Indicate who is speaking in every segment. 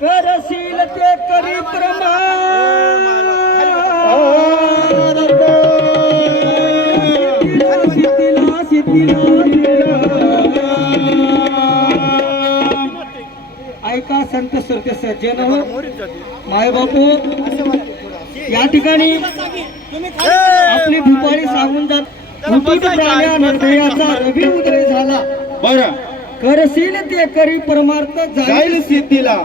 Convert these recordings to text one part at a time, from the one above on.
Speaker 1: करशील ते करी ऐका संत सरते सज्जन. हो माय बापू या ठिकाणी आपली भूपाळी सांगून जात. प्राण्या हृदयाचा रवी उदय झाला?
Speaker 2: बरं.
Speaker 1: करशील ते करी परमार्थ जाईल.
Speaker 2: सिद्धीला.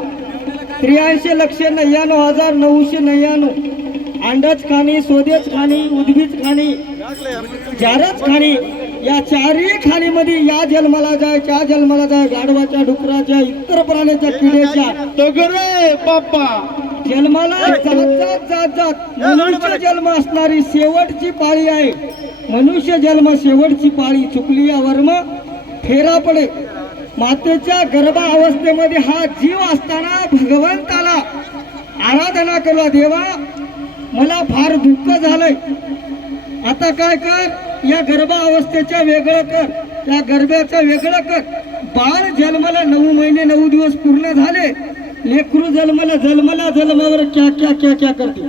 Speaker 1: त्र्याऐंशी लक्ष नव्याण्णव हजार नऊशे नव्याण्णव. अंडच खाणी सोदेच खाणी उद्भिज खाणी जारच खाणी. या चारही खाणीमध्ये या जन्माला जाय त्या जन्माला जाय गाढवाच्या डुकराच्या इतर प्राण्याच्या किड्याच्या.
Speaker 2: तगरे बाप्पा.
Speaker 1: जन्माला जात जात जात जात. मनुष्य जन्म असणारी शेवटची पाळी आहे. मनुष्य जन्म शेवटची पाळी चुकली या वर्म. फेरा पडे मातेच्या गर्भावस्थेमध्ये हा जीव असताना भगवंताला आराधना करा देवा मला फार दुःख झालंय. आता काय कर या गर्भावस्थेच्या वेगळं कर त्या गर्भ्याचं वेगळं कर. बाळ जन्मला नऊ महिने नऊ दिवस पूर्ण झाले. लेकरू जन्मला जन्मला जन्मावर क्या क्या क्या क्या करते.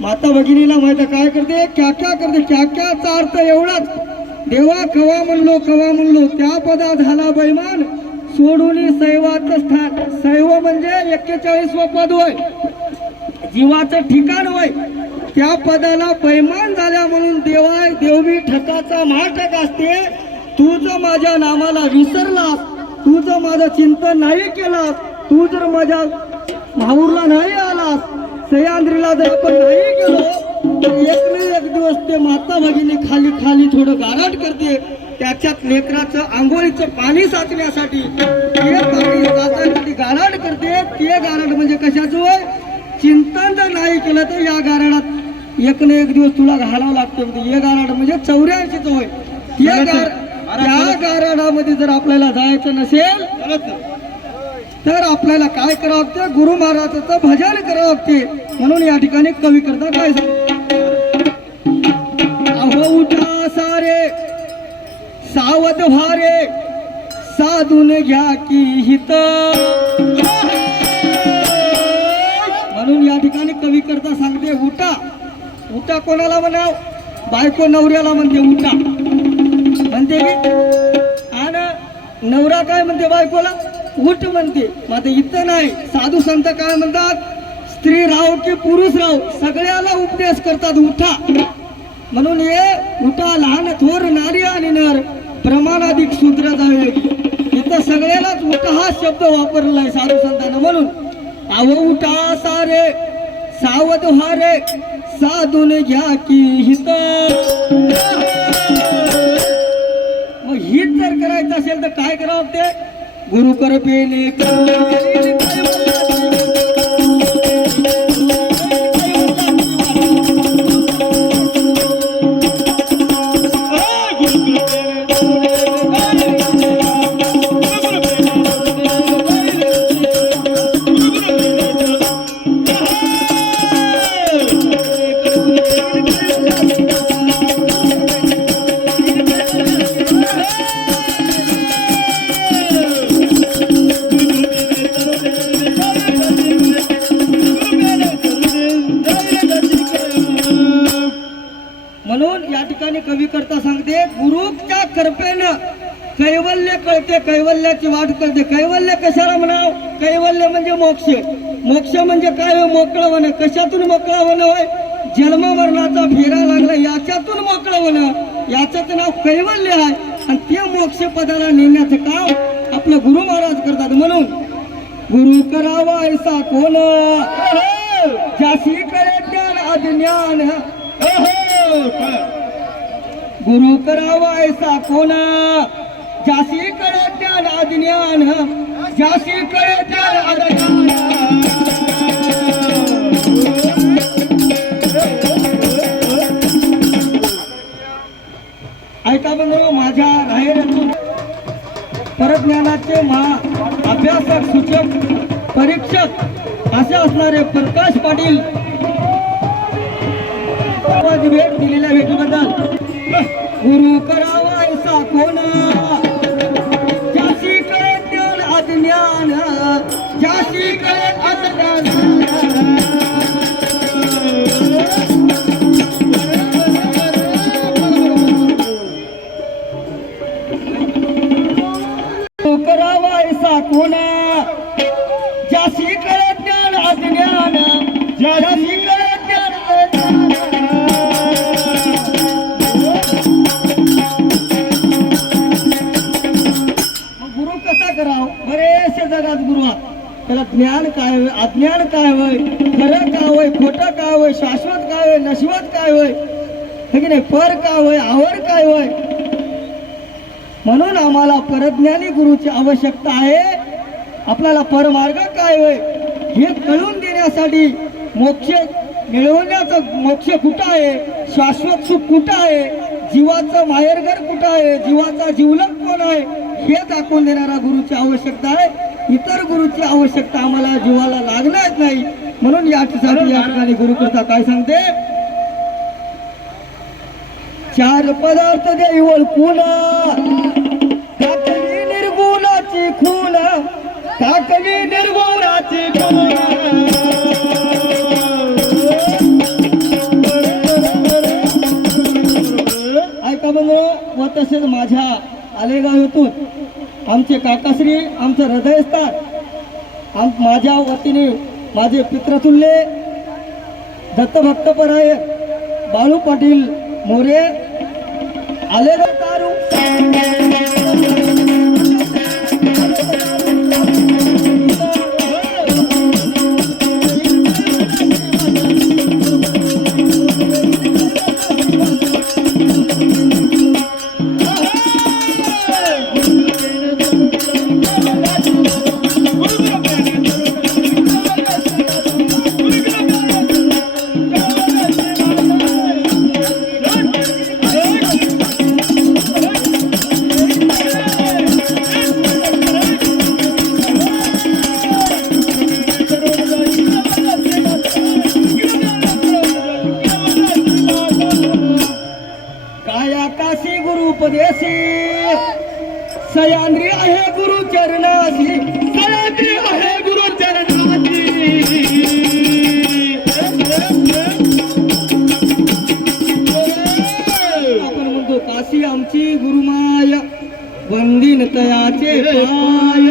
Speaker 1: माता भगिनीला माहीत काय करते? क्या क्या करते? क्या क्याचा अर्थ एवढाच. तेव्हा कवा म्हणलो कवा म्हणलो त्या पदा झाला बैमान. सोडून सैवाचं स्थान सैव म्हणजे एक्केचाळीस व पद होय. जीवाचं ठिकाण होय. त्या पदाला बैमान झाल्या म्हणून देवा देवबी ठकाचा महाठक असते. तू जर माझ्या नामाला विसरलास तू जर माझं चिंतन नाही केलास तू जर माझ्या माहूरला नाही आलास सह्याद्रीला जर आपण नाही गेलो तर एक नाही एक दिवस ते माता भगिनी खाली खाली थोडं गाराट करते. त्याच्यात लेकराचं आंघोळीचं पाणी साचण्यासाठी ते पाणी साचण्यासाठी गाराट करते. ते गाराट म्हणजे कशाचं होय? चिंतन जर नाही केलं तर या गाराडात एक ना एक दिवस तुला घालावं लागतं. म्हणजे हे गाराड म्हणजे चौऱ्याऐंशीच होय. ते गार त्या गाराडामध्ये जर आपल्याला जायचं नसेल तर आपल्याला काय करावं लागतं? गुरु महाराजाचं भजन करावं लागते. म्हणून या ठिकाणी कवी करता काय सांगतो? उठा सारे. सावध भारे साधून घ्या की हित. म्हणून या ठिकाणी कवी करता सांगते उठा. उठा कोणाला म्हणाव? बायको नवऱ्याला म्हणते उठा. म्हणते आणि नवरा काय म्हणते बायकोला? उठ म्हणते. मग इथं नाही. साधू संत काय म्हणतात? स्त्री राहो की पुरुष राहो. सगळ्याला उपदेश करतात उठा. म्हणून हे उठा लहान थोर नारी आणि नर प्रमाणाधिक सूत्र जावे. इथं सगळ्यालाच उठा हा शब्द वापरलाय साधू संतांना. म्हणून आव उठा सारे सावध हारे साधून घ्या की हित. मग हित जर करायचं असेल तर काय करावं ते? गुरु कर Please. सांगते गुरुच्या कैवल्य कळते कैवल्याची वाट कळते. कैवल्य कशाला म्हणाव? कैवल्य म्हणजे मोक्ष. मोक्ष म्हणजे काय हो? मोकळं होणं. कशातून मोकळं होणं होय? जन्म मरणाचा फेरा लागला याच्यातून मोकळं होणं. याचं नाव कैवल्य आहे. आणि ते मोक्ष पदाला नेण्याचं काम आपलं गुरु महाराज करतात. म्हणून गुरु करावा ऐसा कोण? जाशी करे ज्ञान अज्ञान गुरु करावा ऐसा कोणा जासी कळे ज्ञान अज्ञान जासी कळे ज्ञान अज्ञान. ऐका बंधू माझ्या राहेरातून परज्ञानाचे महा अभ्यासक सूचक परीक्षक असे असणारे प्रकाश पाटील भेट दिलेल्या भेटीबद्दल गुरु करावा ऐसा कोण कराव. बरेचसे जगात गुरु त्याला ज्ञान काय होय अज्ञान काय होय खरं काय होय खोटं काय होय शाश्वत काय होय नश्वत काय होय हे की नाही पर काय होय आवर काय होय. म्हणून आम्हाला परज्ञानी गुरुची आवश्यकता आहे. आपल्याला परमार्ग काय होय हे कळून देण्यासाठी मोक्ष मिळवण्याचं मोक्ष कुठं आहे शाश्वत सुख कुठं आहे जीवाचं माहेरघर कुठं आहे जीवाचा जीवलग कोण आहे. हे दाखवून देणारा गुरुची आवश्यकता आहे. इतर गुरुची आवश्यकता आम्हाला जीवाला लागणार नाही. म्हणून यासाठी या ठिकाणी गुरुकृता काय सांगते? चार पदार्थ देई ओळखून टाकली निर्गुणाची खून. टाकली निर्गुणाची खून तसेच माझ्या आलेगाव येथून आमचे काकाश्री आमचं हृदयस्थान आम माझ्या वतीने माझे पित्रतुल्य दत्तभक्तपराय बाळू पाटील मोरे आलेगाव तारू आहे गुरु चरणाशी सयांद्री आहे गुरु चरणाशी आपण म्हणतो काशी आमची गुरुमाय वंदिन तयाचे पाय.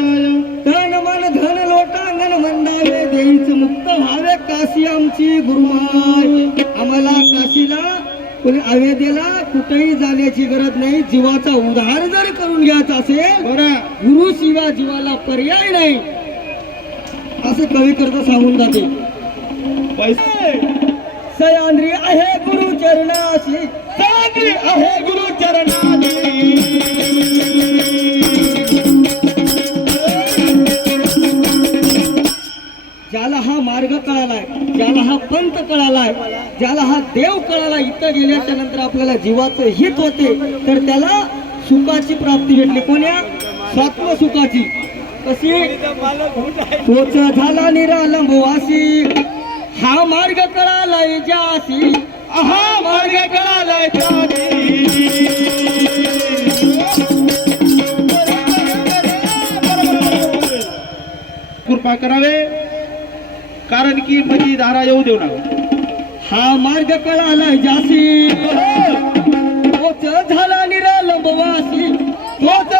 Speaker 1: तन मन धन लोटांगण मंडावे देईच मुक्त व्हावे काशी आमची गुरुमाय. आम्हाला काशीला कोणी अवेदेला कुठेही जाण्याची गरज नाही. जीवाचा उधार जर करून घ्यायचा असेल
Speaker 2: बरं.
Speaker 1: गुरु शिवा जीवाला पर्याय नाही. असं कवी करता सांगून जाते.
Speaker 2: पैसे
Speaker 1: सयांद्री आहे गुरु चरणाशी.
Speaker 2: सागरी आहे गुरु
Speaker 1: ज्याला हा मार्ग कळालाय ज्याला हा पंथ कळालाय ज्याला हा देव कळाला इथं गेल्याच्यानंतर आपल्याला जीवाचं हित होते तर त्याला सुखाची प्राप्ती भेटली. कोण्या? स्वात्म सुखाची कशी? तोच झाला निरालंबवासी हा मार्ग कळालाय ज्यासी.
Speaker 2: हा मार्ग कळालाय कृपा करावे कारण की माझी धारा येऊ देऊ नका.
Speaker 1: हा मार्ग कळालाय ज्यासी तोच झाला निरालंब वासी
Speaker 2: तोच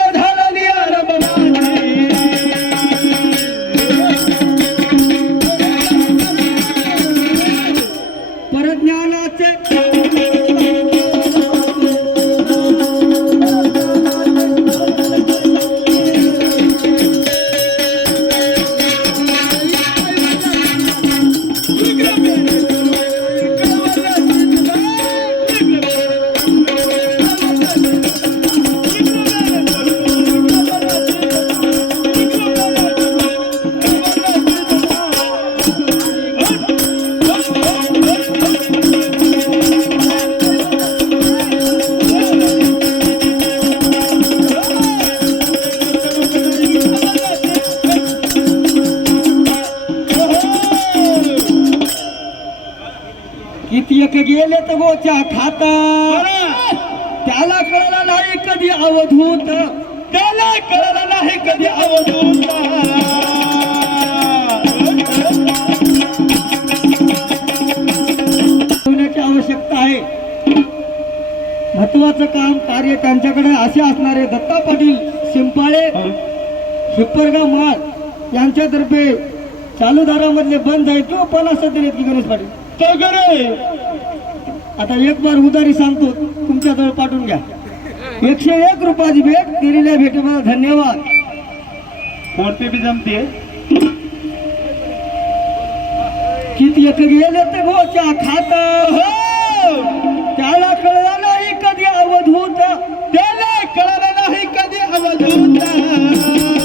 Speaker 1: महत्वाचं काम कार्य त्यांच्याकडे असे असणारे दत्ता पाटील शिंपाळे हिप्परगाव माळ यांच्यातर्फे चालू दारामधले बंद आहे किंवा पन्नास सत्तर आहेत की गणेश पाटील.
Speaker 2: तो
Speaker 1: आता एक बार उदारी सांगतो तुमच्याजवळ पाठवून घ्या. एकशे एक रुपयाची भेट दिलेल्या भेटीबद्दल धन्यवाद.
Speaker 2: पे बी जमते
Speaker 1: पायीत एक गेले ते गोच्या खात. त्याला कळलं अवधूत
Speaker 2: त्याला कळलं नाही कधी अवधूत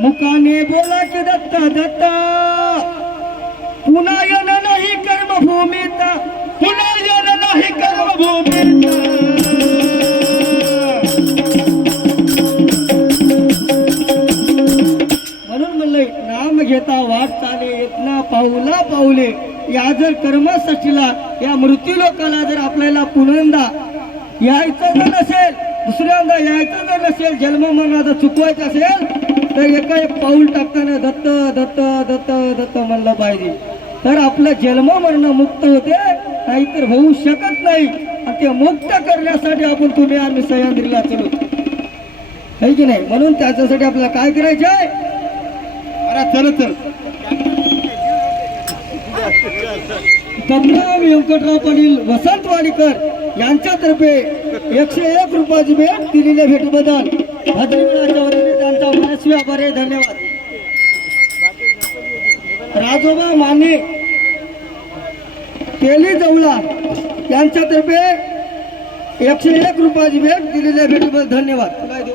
Speaker 1: मुकाने बोला की दत्त दत्त पुन्हा येणं नाही कर्मभूमीत
Speaker 2: पुन्हा येणं नाही कर्मभूमीत
Speaker 1: पावला पावले. पाऊले या जर कर्मसाठीला या मृत्यू लोकाला जर आपल्याला पुनंदा यायचं जर नसेल दुसऱ्यांदा यायचं जर नसेल जन्म जर चुकवायचं असेल तर एका एक पाऊल टाकताना दत्त दत्त दत्त दत्त म्हणलं पाहिजे. तर आपलं जन्म मरण मुक्त होते नाहीतर होऊ शकत नाही. आणि ते मुक्त करण्यासाठी आपण तुम्ही आम्ही सह्याद्रीला चलो. आहे की नाही? म्हणून त्याच्यासाठी आपल्याला काय करायचं आहे
Speaker 2: अरे चल चल.
Speaker 1: कमला व्यंकटराव पाटील वसंत वाडीकर यांच्यातर्फे एकशे एक रुपयाची भेट दिलेल्या भेटबद्दल. भद्रगडाच्या वतीने त्यांचा मनस्वी आभार आहे. धन्यवाद. राजोबा माने तेली जवळा यांच्यातर्फे एकशे एक रुपयाची भेट दिलेल्या भेटबद्दल. धन्यवाद. काय देऊ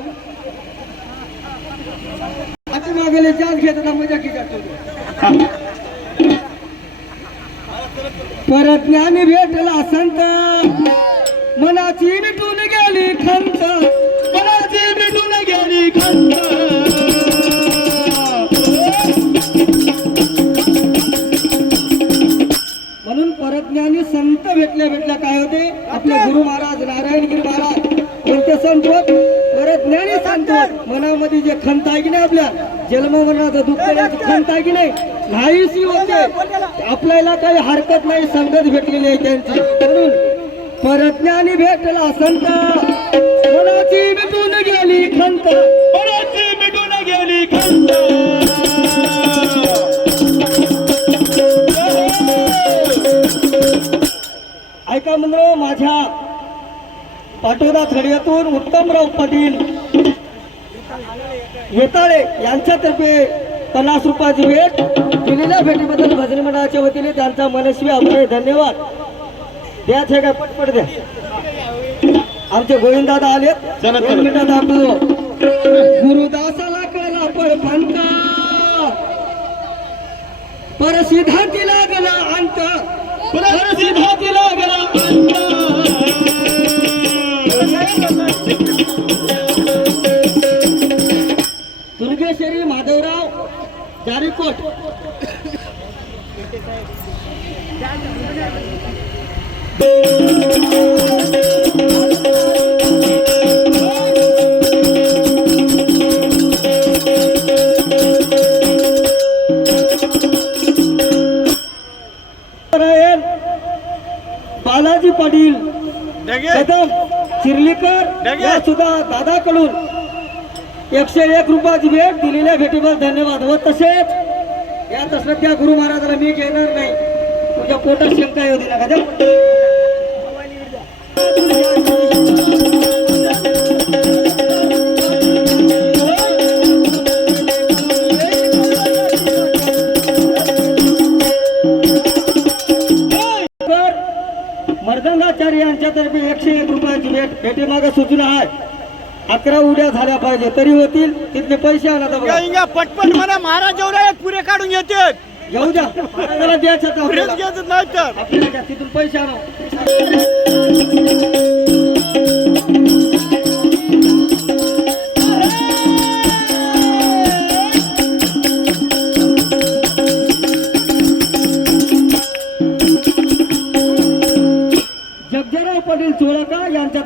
Speaker 1: आता मागेले चार घेतात मजा की परत ज्ञानी भेटला संत. मनाची मिटून गेली खंत.
Speaker 2: मनाची मिटून गेली खंत.
Speaker 1: म्हणून परत ज्ञानी संत भेटल्या भेटल्या काय होते? आपले गुरु महाराज नारायणगिरी महाराज कोणते संत होत? परत ज्ञानी संत मनामध्ये जे खंत आहे की नाही आपल्या? जन्ममरणाचं दुःख खंत आहे की नाही? नाहीशी होते. आपल्याला काही हरकत नाही संगत भेटलेली आहे त्यांची. म्हणून परत ज्ञानी भेटला संत. मनाची मिटून गेली खंत.
Speaker 2: मनाची मिटून गेली खंत.
Speaker 1: ऐका म्हणलं माझ्या पाटोदा थडियातून उत्तमराव पाटील येताळे यांच्यातर्फे पन्नास रुपयाची भेट. दिलेल्या भेटीबद्दल भजनी मंडळाच्या वतीने त्यांचा मनस्वी आभार. धन्यवाद. द्या हे काय पटपट द्या. आमचे गोविंदादा आले. दोन मिनिटात दाखवतो गुरुदासाला कळला परपंत परसिद्धांती लागला अंत.
Speaker 2: परसिद्धाती लागला
Speaker 1: दुर्गेश्वरी नारायण बालाजी पाटील कदम चिर्लीकर या सुद्धा दादाकडून एकशे एक रुपयाची भेट दिलेल्या भेटीबद्दल. धन्यवाद. व तसेच या श्रद्धा गुरु महाराजाला मी घेणार नाही. तुझ्या पोटात शंका येऊ दिला का मर्दंगाचार्य यांच्यातर्फे एकशे एक रुपयाची भेट भेटीमागे सूचना आहे. अकरा उड्या झाल्या पाहिजे तरी होतील तिथले पैसे बघा.
Speaker 3: इंगा पटपट म्हणा महाराज एवढे पुरे काढून घेते
Speaker 1: येऊ द्या महाराजाला द्यायचं का?
Speaker 3: घेत नाही तर
Speaker 1: द्या, तिथून पैसे आणा जगजराव पाटील चोळका यांच्या